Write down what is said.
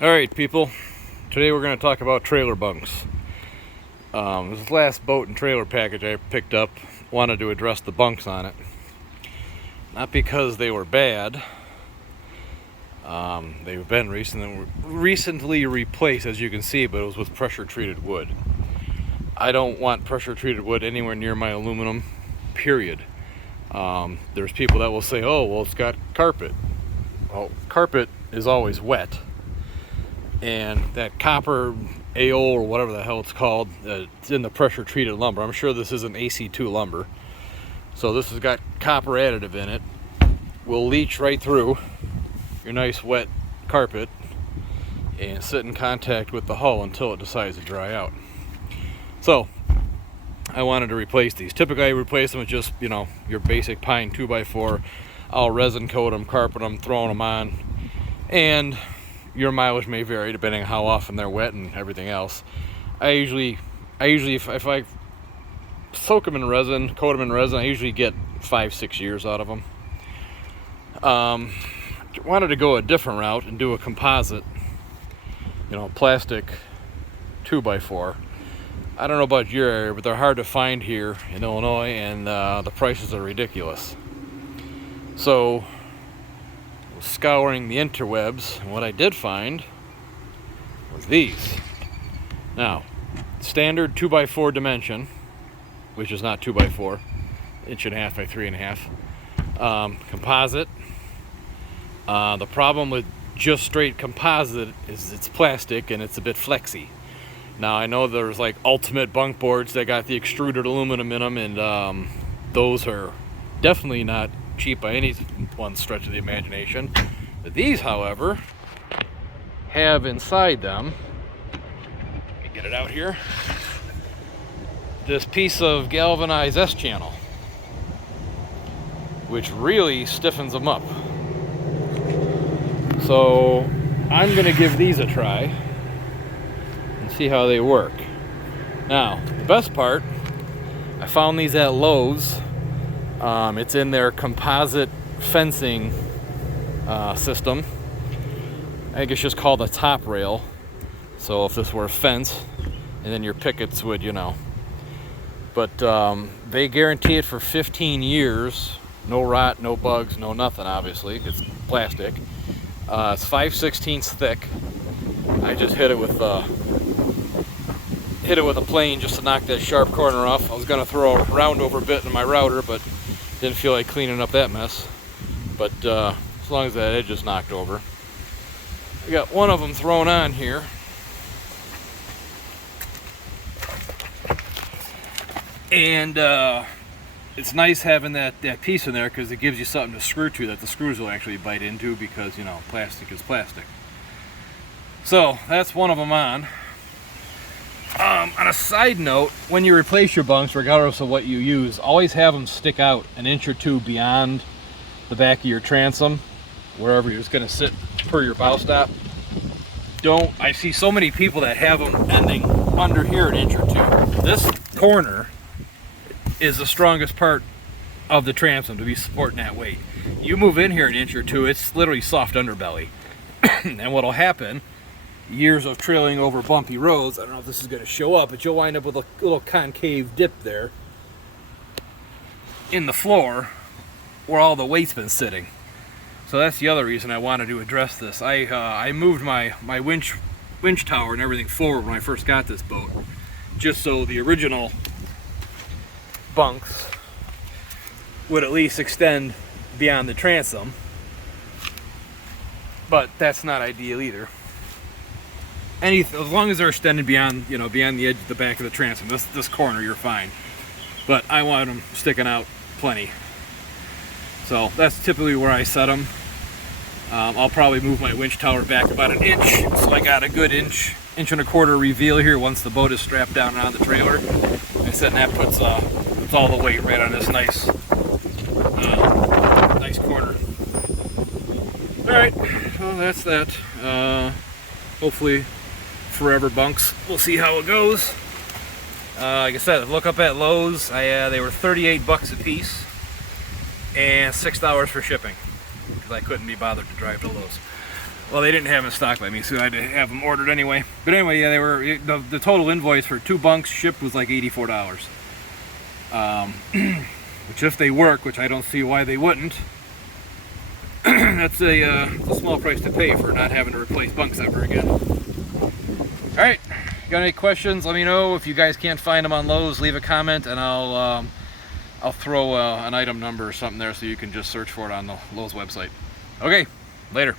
Alright people, today we're going to talk about trailer bunks. This is the last boat and trailer package I picked up. Wanted to address the bunks on it. Not because they were bad. They've been recently replaced, as you can see, but it was with pressure treated wood. I don't want pressure treated wood anywhere near my aluminum, period. There's people that will say, oh well, it's got carpet. Well, carpet is always wet. And that copper AO or whatever the hell it's called, it's in the pressure treated lumber. I'm sure this isn't AC2 lumber. So this has got copper additive in it. Will leach right through your nice wet carpet and sit in contact with the hull until it decides to dry out. So I wanted to replace these. Typically I replace them with just, your basic pine 2x4. I'll resin coat them, carpet them, throwing them on, and your mileage may vary depending on how often they're wet and everything else. I usually if I soak them in resin, coat them in resin, I usually get 5-6 years out of them. Wanted to go a different route and do a composite, plastic 2x4. I don't know about your area, but they're hard to find here in Illinois, and the prices are ridiculous. So scouring the interwebs, and what I did find was these. Now, standard 2x4 dimension, which is not 2x4, 1.5 by 3.5. Composite. The problem with just straight composite is it's plastic and it's a bit flexy. Now I know there's like ultimate bunk boards that got the extruded aluminum in them, and those are definitely not cheap by any one stretch of the imagination. But these, however, have inside them, let me get it out here, this piece of galvanized S-channel, which really stiffens them up. So I'm going to give these a try and see how they work. Now, the best part, I found these at Lowe's. It's in their composite fencing system. I think it's just called a top rail. So if this were a fence, and then your pickets would, But they guarantee it for 15 years. No rot, no bugs, no nothing, obviously. It's plastic. It's 5/16 thick. I just hit it with a plane just to knock that sharp corner off. I was going to throw a round over bit in my router, but didn't feel like cleaning up that mess. But as long as that edge is knocked over. I got one of them thrown on here. And it's nice having that piece in there, because it gives you something to screw to that the screws will actually bite into, because, plastic is plastic. So that's one of them on. On a side note, when you replace your bunks, regardless of what you use, always have them stick out an inch or two beyond the back of your transom, wherever you're just going to sit per your bow stop. I see so many people that have them ending under here an inch or two. This corner is the strongest part of the transom to be supporting that weight. You move in here an inch or two, it's literally soft underbelly. And what'll happen, years of trailing over bumpy roads, I don't know if this is going to show up, but you'll wind up with a little concave dip there in the floor where all the weight's been sitting. So that's the other reason I wanted to address this. I moved my winch tower and everything forward when I first got this boat, just so the original bunks would at least extend beyond the transom. But that's not ideal either. As long as they're extended beyond, beyond the edge of the back of the transom, this corner, you're fine. But I want them sticking out plenty. So that's typically where I set them. I'll probably move my winch tower back about an inch, so I got a good inch and a quarter reveal here once the boat is strapped down on the trailer. I said, and that puts all the weight right on this nice corner. All right, well that's that. Hopefully forever bunks. We'll see how it goes. Like I said, look up at Lowe's. They were $38 a piece and $6 for shipping, because I couldn't be bothered to drive to Lowe's. Well, they didn't have them in stock by me, so I had to have them ordered anyway. But anyway, yeah, they were the total invoice for 2 bunks shipped was like $84. Which, if they work, which I don't see why they wouldn't, that's a small price to pay for not having to replace bunks ever again. All right, got any questions? Let me know. If you guys can't find them on Lowe's, leave a comment, and I'll throw an item number or something there so you can just search for it on the Lowe's website. Okay, later.